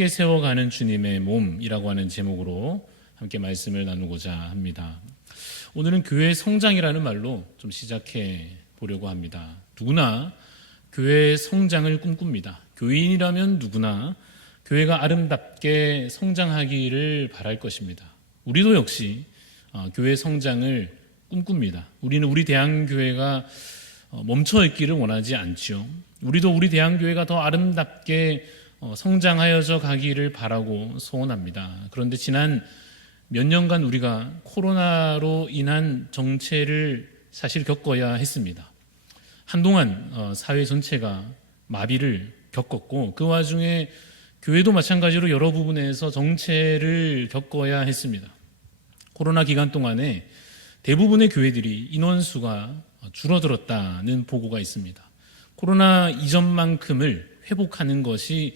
함께 세워가는 주님의 몸이라고 하는 제목으로 함께 말씀을 나누고자 합니다. 오늘은 교회 성장이라는 말로 좀 시작해 보려고 합니다. 누구나 교회의 성장을 꿈꿉니다. 교인이라면 누구나 교회가 아름답게 성장하기를 바랄 것입니다. 우리도 역시 교회 성장을 꿈꿉니다. 우리는 우리 대한교회가 멈춰있기를 원하지 않지요. 우리도 우리 대한교회가 더 아름답게 성장하여져 가기를 바라고 소원합니다. 그런데 지난 몇 년간 우리가 코로나로 인한 정체를 사실 겪어야 했습니다. 한동안 사회 전체가 마비를 겪었고 그 와중에 교회도 마찬가지로 여러 부분에서 정체를 겪어야 했습니다. 코로나 기간 동안에 대부분의 교회들이 인원수가 줄어들었다는 보고가 있습니다. 코로나 이전만큼을 회복하는 것이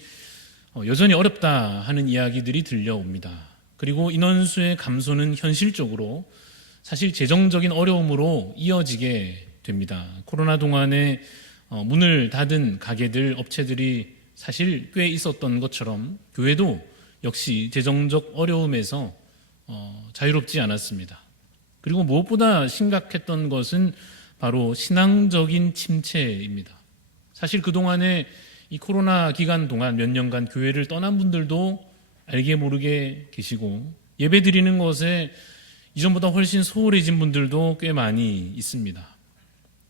여전히 어렵다 하는 이야기들이 들려옵니다. 그리고 인원수의 감소는 현실적으로 사실 재정적인 어려움으로 이어지게 됩니다. 코로나 동안에 문을 닫은 가게들, 업체들이 사실 꽤 있었던 것처럼 교회도 역시 재정적 어려움에서 자유롭지 않았습니다. 그리고 무엇보다 심각했던 것은 바로 신앙적인 침체입니다. 사실 그동안에 이 코로나 기간 동안 몇 년간 교회를 떠난 분들도 알게 모르게 계시고 예배 드리는 것에 이전보다 훨씬 소홀해진 분들도 꽤 많이 있습니다.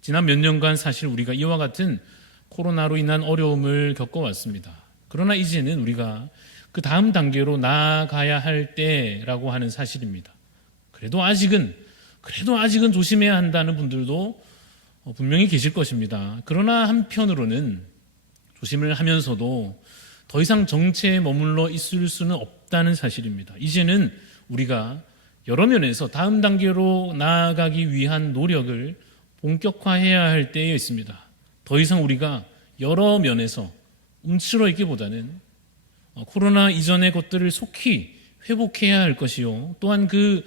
지난 몇 년간 사실 우리가 이와 같은 코로나로 인한 어려움을 겪어왔습니다. 그러나 이제는 우리가 그 다음 단계로 나아가야 할 때라고 하는 사실입니다. 그래도 아직은 조심해야 한다는 분들도 분명히 계실 것입니다. 그러나 한편으로는 조심을 하면서도 더 이상 정체에 머물러 있을 수는 없다는 사실입니다. 이제는 우리가 여러 면에서 다음 단계로 나아가기 위한 노력을 본격화해야 할 때에 있습니다. 더 이상 우리가 여러 면에서 움츠러 있기보다는 코로나 이전의 것들을 속히 회복해야 할 것이요. 또한 그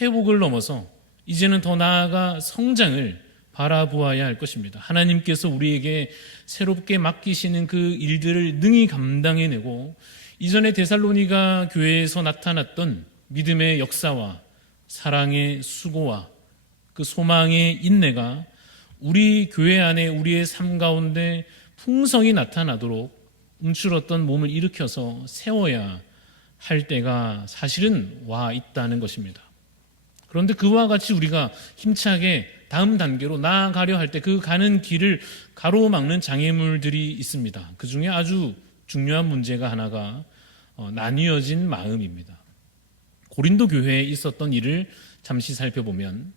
회복을 넘어서 이제는 더 나아가 성장을 바라보아야 할 것입니다. 하나님께서 우리에게 새롭게 맡기시는 그 일들을 능히 감당해내고 이전에 데살로니가 교회에서 나타났던 믿음의 역사와 사랑의 수고와 그 소망의 인내가 우리 교회 안에 우리의 삶 가운데 풍성히 나타나도록 움츠렀던 몸을 일으켜서 세워야 할 때가 사실은 와 있다는 것입니다. 그런데 그와 같이 우리가 힘차게 다음 단계로 나아가려 할 때 그 가는 길을 가로막는 장애물들이 있습니다. 그 중에 아주 중요한 문제가 하나가 나뉘어진 마음입니다. 고린도 교회에 있었던 일을 잠시 살펴보면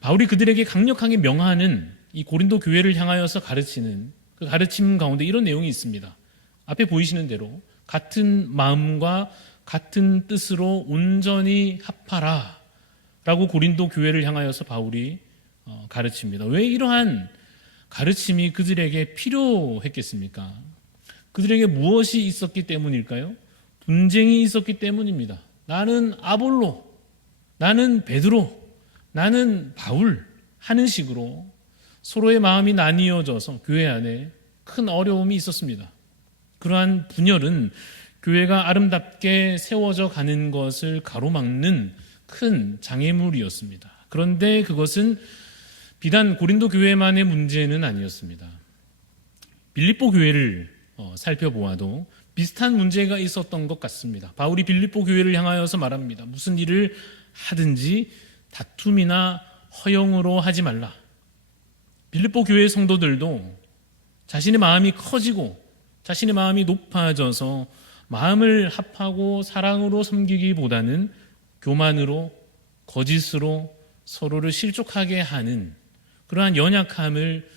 바울이 그들에게 강력하게 명하는 이 고린도 교회를 향하여서 가르치는 그 가르침 가운데 이런 내용이 있습니다. 앞에 보이시는 대로 같은 마음과 같은 뜻으로 온전히 합하라 라고 고린도 교회를 향하여서 바울이 가르칩니다. 왜 이러한 가르침이 그들에게 필요했겠습니까? 그들에게 무엇이 있었기 때문일까요? 분쟁이 있었기 때문입니다. 나는 아볼로, 나는 베드로, 나는 바울 하는 식으로 서로의 마음이 나뉘어져서 교회 안에 큰 어려움이 있었습니다. 그러한 분열은 교회가 아름답게 세워져 가는 것을 가로막는 큰 장애물이었습니다. 그런데 그것은 비단 고린도 교회만의 문제는 아니었습니다. 빌립보 교회를 살펴보아도 비슷한 문제가 있었던 것 같습니다. 바울이 빌립보 교회를 향하여서 말합니다. 무슨 일을 하든지 다툼이나 허용으로 하지 말라. 빌립보 교회 성도들도 자신의 마음이 커지고 자신의 마음이 높아져서 마음을 합하고 사랑으로 섬기기보다는 교만으로 거짓으로 서로를 실족하게 하는 그러한 연약함을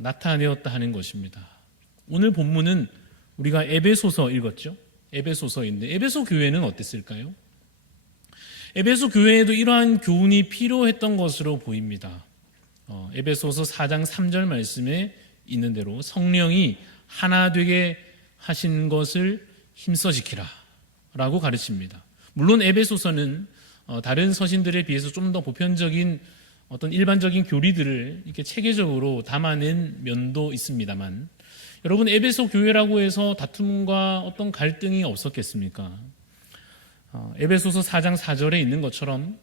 나타내었다 하는 것입니다. 오늘 본문은 우리가 에베소서 읽었죠? 에베소서인데 에베소 교회는 어땠을까요? 에베소 교회에도 이러한 교훈이 필요했던 것으로 보입니다. 에베소서 4장 3절 말씀에 있는 대로 성령이 하나 되게 하신 것을 힘써 지키라 라고 가르칩니다. 물론 에베소서는 다른 서신들에 비해서 좀 더 보편적인 어떤 일반적인 교리들을 이렇게 체계적으로 담아낸 면도 있습니다만 여러분, 에베소 교회라고 해서 다툼과 어떤 갈등이 없었겠습니까? 에베소서 4장 4절에 있는 것처럼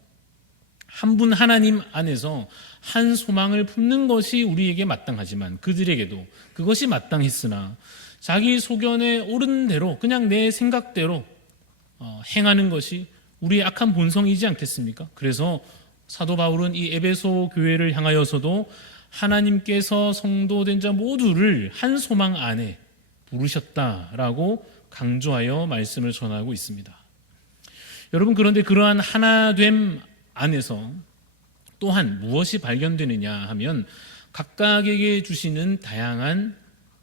한 분 하나님 안에서 한 소망을 품는 것이 우리에게 마땅하지만 그들에게도 그것이 마땅했으나 자기 소견에 옳은 대로 그냥 내 생각대로 행하는 것이 우리의 악한 본성이지 않겠습니까? 그래서 사도 바울은 이 에베소 교회를 향하여서도 하나님께서 성도된 자 모두를 한 소망 안에 부르셨다라고 강조하여 말씀을 전하고 있습니다. 여러분, 그런데 그러한 하나됨 안에서 또한 무엇이 발견되느냐 하면 각각에게 주시는 다양한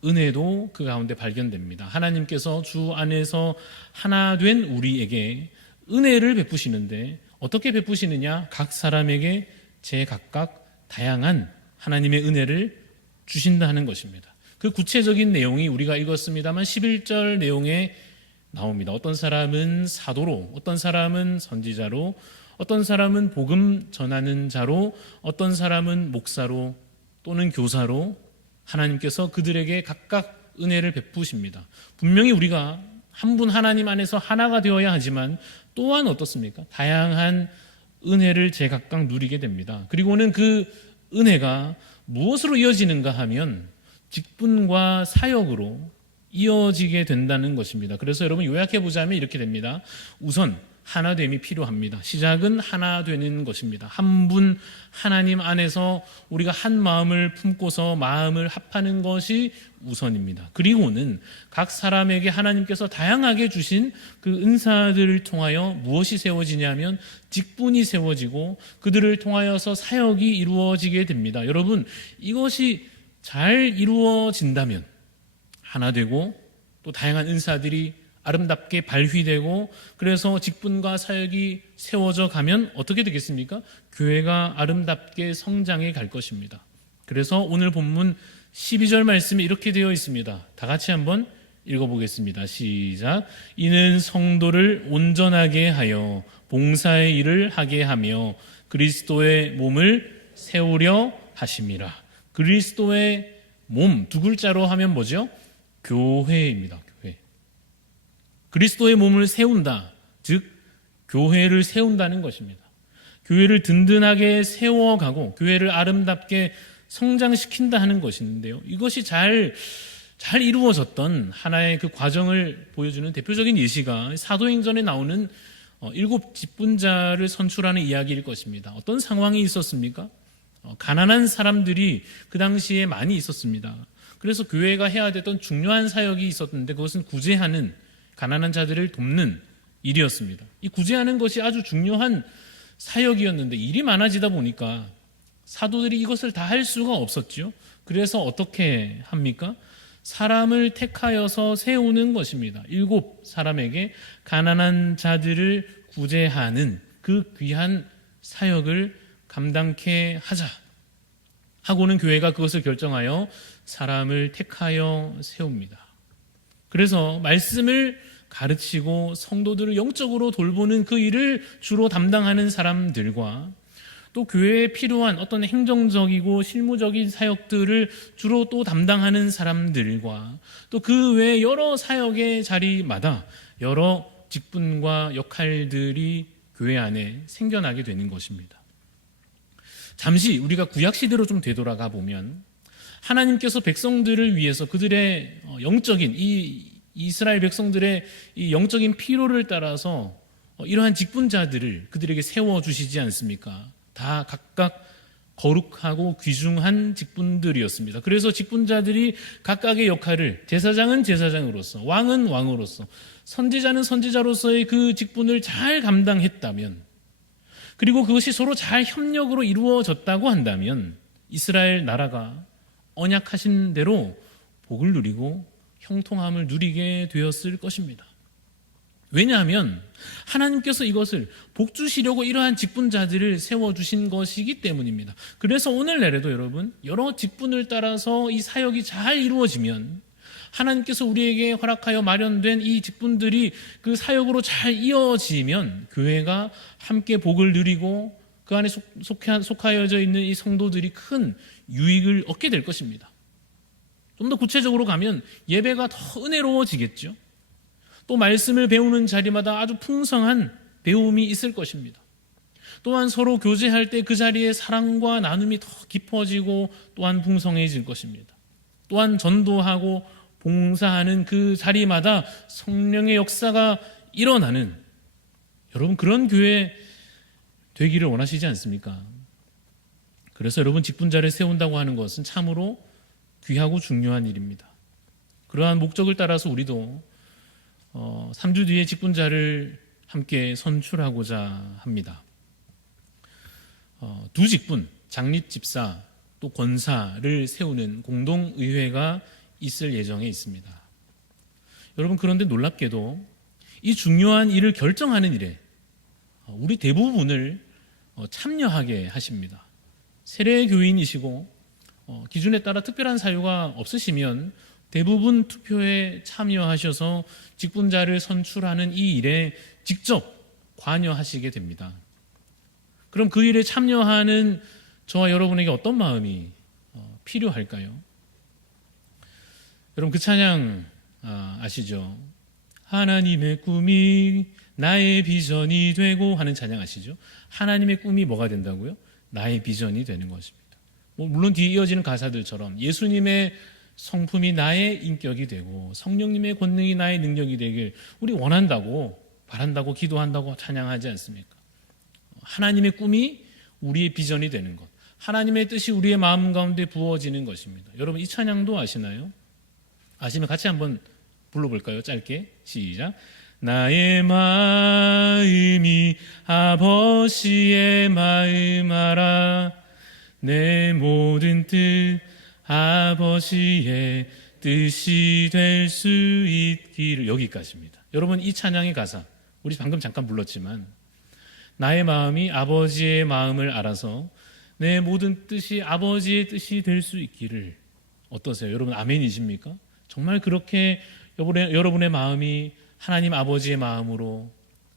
은혜도 그 가운데 발견됩니다. 하나님께서 주 안에서 하나된 우리에게 은혜를 베푸시는데 어떻게 베푸시느냐? 각 사람에게 제각각 다양한 하나님의 은혜를 주신다는 것입니다. 그 구체적인 내용이 우리가 읽었습니다만 11절 내용에 나옵니다. 어떤 사람은 사도로, 어떤 사람은 선지자로, 어떤 사람은 복음 전하는 자로, 어떤 사람은 목사로 또는 교사로 하나님께서 그들에게 각각 은혜를 베푸십니다. 분명히 우리가 한 분 하나님 안에서 하나가 되어야 하지만 또한 어떻습니까? 다양한 은혜를 제각각 누리게 됩니다. 그리고는 그 은혜가 무엇으로 이어지는가 하면 직분과 사역으로 이어지게 된다는 것입니다. 그래서 여러분, 요약해 보자면 이렇게 됩니다. 우선 하나됨이 필요합니다. 시작은 하나 되는 것입니다. 한 분 하나님 안에서 우리가 한 마음을 품고서 마음을 합하는 것이 우선입니다. 그리고는 각 사람에게 하나님께서 다양하게 주신 그 은사들을 통하여 무엇이 세워지냐면 직분이 세워지고 그들을 통하여서 사역이 이루어지게 됩니다. 여러분, 이것이 잘 이루어진다면 하나 되고 또 다양한 은사들이 아름답게 발휘되고 그래서 직분과 사역이 세워져 가면 어떻게 되겠습니까? 교회가 아름답게 성장해 갈 것입니다. 그래서 오늘 본문 12절 말씀에 이렇게 되어 있습니다. 다 같이 한번 읽어보겠습니다. 시작. 이는 성도를 온전하게 하여 봉사의 일을 하게 하며 그리스도의 몸을 세우려 하심이라. 그리스도의 몸 두 글자로 하면 뭐죠? 교회입니다. 교회. 그리스도의 몸을 세운다. 즉 교회를 세운다는 것입니다. 교회를 든든하게 세워가고 교회를 아름답게 성장시킨다 하는 것인데요. 이것이 잘 이루어졌던 하나의 그 과정을 보여주는 대표적인 예시가 사도행전에 나오는 7 직분자를 선출하는 이야기일 것입니다. 어떤 상황이 있었습니까? 가난한 사람들이 그 당시에 많이 있었습니다. 그래서 교회가 해야 됐던 중요한 사역이 있었는데 그것은 구제하는 가난한 자들을 돕는 일이었습니다. 이 구제하는 것이 아주 중요한 사역이었는데 일이 많아지다 보니까 사도들이 이것을 다 할 수가 없었죠. 그래서 어떻게 합니까? 사람을 택하여서 세우는 것입니다. 7 사람에게 가난한 자들을 구제하는 그 귀한 사역을 감당케 하자 하고는 교회가 그것을 결정하여 사람을 택하여 세웁니다. 그래서 말씀을 가르치고 성도들을 영적으로 돌보는 그 일을 주로 담당하는 사람들과 또 교회에 필요한 어떤 행정적이고 실무적인 사역들을 주로 또 담당하는 사람들과 또 그 외 여러 사역의 자리마다 여러 직분과 역할들이 교회 안에 생겨나게 되는 것입니다. 잠시 우리가 구약시대로 좀 되돌아가 보면 하나님께서 백성들을 위해서 그들의 영적인 이 이스라엘 백성들의 이 영적인 필요를 따라서 이러한 직분자들을 그들에게 세워주시지 않습니까? 다 각각 거룩하고 귀중한 직분들이었습니다. 그래서 직분자들이 각각의 역할을 제사장은 제사장으로서 왕은 왕으로서 선지자는 선지자로서의 그 직분을 잘 감당했다면 그리고 그것이 서로 잘 협력으로 이루어졌다고 한다면 이스라엘 나라가 언약하신 대로 복을 누리고 형통함을 누리게 되었을 것입니다. 왜냐하면 하나님께서 이것을 복주시려고 이러한 직분자들을 세워주신 것이기 때문입니다. 그래서 오늘날에도 여러분 여러 직분을 따라서 이 사역이 잘 이루어지면 하나님께서 우리에게 허락하여 마련된 이 직분들이 그 사역으로 잘 이어지면 교회가 함께 복을 누리고 그 안에 속하여져 있는 이 성도들이 큰 유익을 얻게 될 것입니다. 좀 더 구체적으로 가면 예배가 더 은혜로워지겠죠. 또 말씀을 배우는 자리마다 아주 풍성한 배움이 있을 것입니다. 또한 서로 교제할 때 그 자리에 사랑과 나눔이 더 깊어지고 또한 풍성해질 것입니다. 또한 전도하고 봉사하는 그 자리마다 성령의 역사가 일어나는, 여러분 그런 교회 되기를 원하시지 않습니까? 그래서 여러분 직분자를 세운다고 하는 것은 참으로 귀하고 중요한 일입니다. 그러한 목적을 따라서 우리도 3주 뒤에 직분자를 함께 선출하고자 합니다. 두 직분, 장립 집사 또 권사를 세우는 공동의회가 있을 예정에 있습니다. 여러분 그런데 놀랍게도 이 중요한 일을 결정하는 일에 우리 대부분을 참여하게 하십니다. 세례 교인이시고 기준에 따라 특별한 사유가 없으시면 대부분 투표에 참여하셔서 직분자를 선출하는 이 일에 직접 관여하시게 됩니다. 그럼 그 일에 참여하는 저와 여러분에게 어떤 마음이 필요할까요? 여러분 그 찬양 아시죠? 하나님의 꿈이 나의 비전이 되고 하는 찬양 아시죠? 하나님의 꿈이 뭐가 된다고요? 나의 비전이 되는 것입니다. 물론 뒤에 이어지는 가사들처럼 예수님의 성품이 나의 인격이 되고 성령님의 권능이 나의 능력이 되길 우리 원한다고 바란다고 기도한다고 찬양하지 않습니까? 하나님의 꿈이 우리의 비전이 되는 것, 하나님의 뜻이 우리의 마음 가운데 부어지는 것입니다. 여러분 이 찬양도 아시나요? 아시면 같이 한번 불러볼까요? 짧게 시작. 나의 마음이 아버지의 마음 알아 내 모든 뜻 아버지의 뜻이 될 수 있기를. 여기까지입니다. 여러분 이 찬양의 가사 우리 방금 잠깐 불렀지만 나의 마음이 아버지의 마음을 알아서 내 모든 뜻이 아버지의 뜻이 될 수 있기를. 어떠세요? 여러분 아멘이십니까? 정말 그렇게 여러분의 마음이 하나님 아버지의 마음으로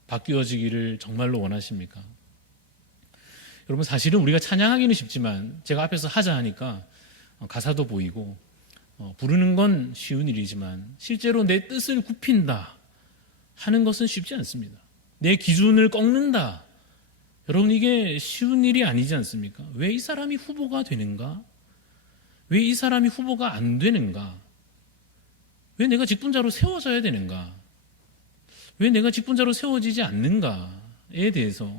바뀌어지기를 정말로 원하십니까? 여러분 사실은 우리가 찬양하기는 쉽지만 제가 앞에서 하자 하니까 가사도 보이고 부르는 건 쉬운 일이지만 실제로 내 뜻을 굽힌다 하는 것은 쉽지 않습니다. 내 기준을 꺾는다. 여러분 이게 쉬운 일이 아니지 않습니까? 왜 이 사람이 후보가 되는가? 왜 이 사람이 후보가 안 되는가? 왜 내가 직분자로 세워져야 되는가? 왜 내가 직분자로 세워지지 않는가에 대해서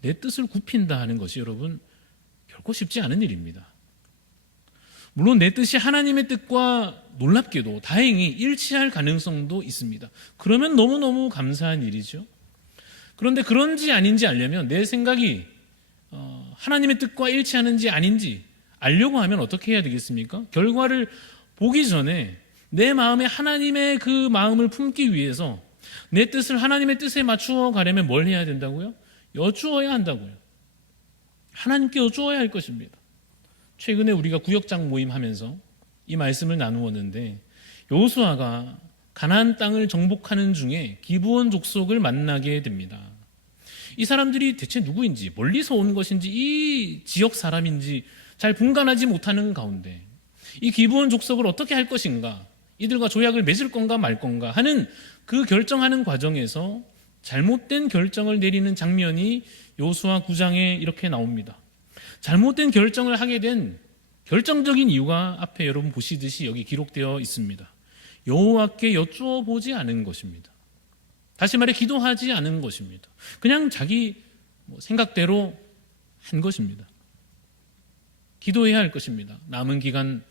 내 뜻을 굽힌다 하는 것이 여러분 결코 쉽지 않은 일입니다. 물론 내 뜻이 하나님의 뜻과 놀랍게도 다행히 일치할 가능성도 있습니다. 그러면 너무너무 감사한 일이죠. 그런데 그런지 아닌지 알려면 내 생각이 하나님의 뜻과 일치하는지 아닌지 알려고 하면 어떻게 해야 되겠습니까? 결과를 보기 전에 내 마음에 하나님의 그 마음을 품기 위해서 내 뜻을 하나님의 뜻에 맞추어 가려면 뭘 해야 된다고요? 여쭈어야 한다고요. 하나님께 여쭈어야 할 것입니다. 최근에 우리가 구역장 모임 하면서 이 말씀을 나누었는데 여호수아가 가나안 땅을 정복하는 중에 기브온 족속을 만나게 됩니다. 이 사람들이 대체 누구인지 멀리서 온 것인지 이 지역 사람인지 잘 분간하지 못하는 가운데 이 기브온 족속을 어떻게 할 것인가, 이들과 조약을 맺을 건가 말 건가 하는 그 결정하는 과정에서 잘못된 결정을 내리는 장면이 여호수아 9장에 이렇게 나옵니다. 잘못된 결정을 하게 된 결정적인 이유가 앞에 여러분 보시듯이 여기 기록되어 있습니다. 여호와께 여쭈어 보지 않은 것입니다. 다시 말해 기도하지 않은 것입니다. 그냥 자기 생각대로 한 것입니다. 기도해야 할 것입니다. 남은 기간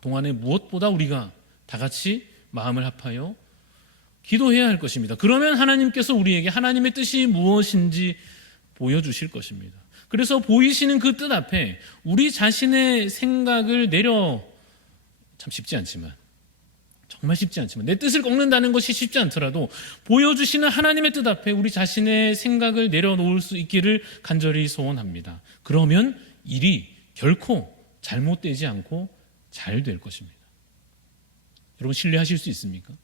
동안에 무엇보다 우리가 다 같이 마음을 합하여 기도해야 할 것입니다. 그러면 하나님께서 우리에게 하나님의 뜻이 무엇인지 보여주실 것입니다. 그래서 보이시는 그 뜻 앞에 우리 자신의 생각을 내려, 참 쉽지 않지만, 정말 쉽지 않지만 내 뜻을 꺾는다는 것이 쉽지 않더라도 보여주시는 하나님의 뜻 앞에 우리 자신의 생각을 내려놓을 수 있기를 간절히 소원합니다. 그러면 일이 결코 잘못되지 않고 잘 될 것입니다. 여러분 신뢰하실 수 있습니까?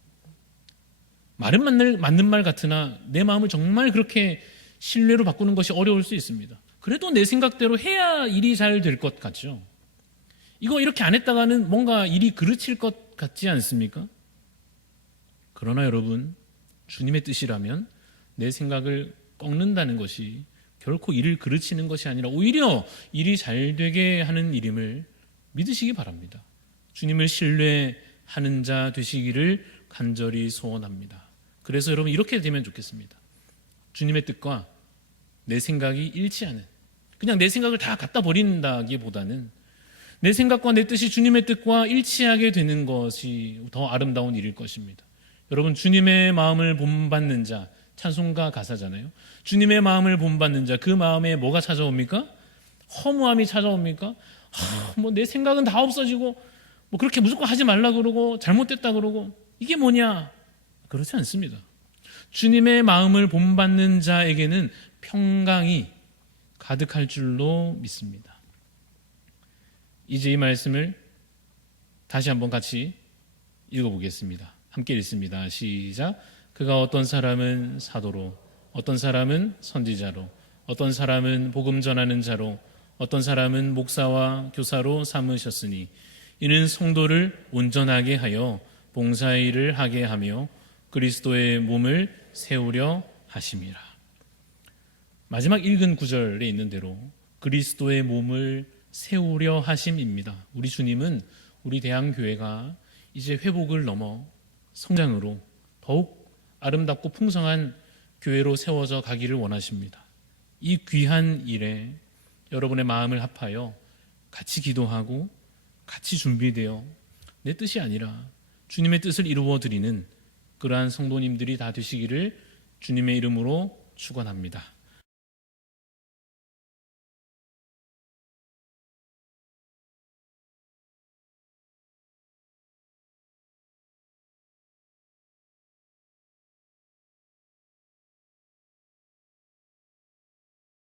말은 맞는 말 같으나 내 마음을 정말 그렇게 신뢰로 바꾸는 것이 어려울 수 있습니다. 그래도 내 생각대로 해야 일이 잘 될 것 같죠. 이거 이렇게 안 했다가는 뭔가 일이 그르칠 것 같지 않습니까? 그러나 여러분, 주님의 뜻이라면 내 생각을 꺾는다는 것이 결코 일을 그르치는 것이 아니라 오히려 일이 잘 되게 하는 일임을 믿으시기 바랍니다. 주님을 신뢰하는 자 되시기를 간절히 소원합니다. 그래서 여러분 이렇게 되면 좋겠습니다. 주님의 뜻과 내 생각이 일치하는, 그냥 내 생각을 다 갖다 버린다기보다는 내 생각과 내 뜻이 주님의 뜻과 일치하게 되는 것이 더 아름다운 일일 것입니다. 여러분, 주님의 마음을 본받는 자, 찬송가 가사잖아요. 주님의 마음을 본받는 자, 그 마음에 뭐가 찾아옵니까? 허무함이 찾아옵니까? 뭐 내 생각은 다 없어지고 뭐 그렇게 무조건 하지 말라 그러고 잘못됐다 그러고 이게 뭐냐? 그렇지 않습니다. 주님의 마음을 본받는 자에게는 평강이 가득할 줄로 믿습니다. 이제 이 말씀을 다시 한번 같이 읽어보겠습니다. 함께 읽습니다. 시작. 그가 어떤 사람은 사도로, 어떤 사람은 선지자로, 어떤 사람은 복음 전하는 자로, 어떤 사람은 목사와 교사로 삼으셨으니 이는 성도를 온전하게 하여 봉사의 일을 하게 하며 그리스도의 몸을 세우려 하심이라. 마지막 읽은 구절에 있는 대로 그리스도의 몸을 세우려 하심입니다. 우리 주님은 우리 대한교회가 이제 회복을 넘어 성장으로 더욱 아름답고 풍성한 교회로 세워져 가기를 원하십니다. 이 귀한 일에 여러분의 마음을 합하여 같이 기도하고 같이 준비되어 내 뜻이 아니라 주님의 뜻을 이루어 드리는 그러한 성도님들이 다 되시기를 주님의 이름으로 축원합니다.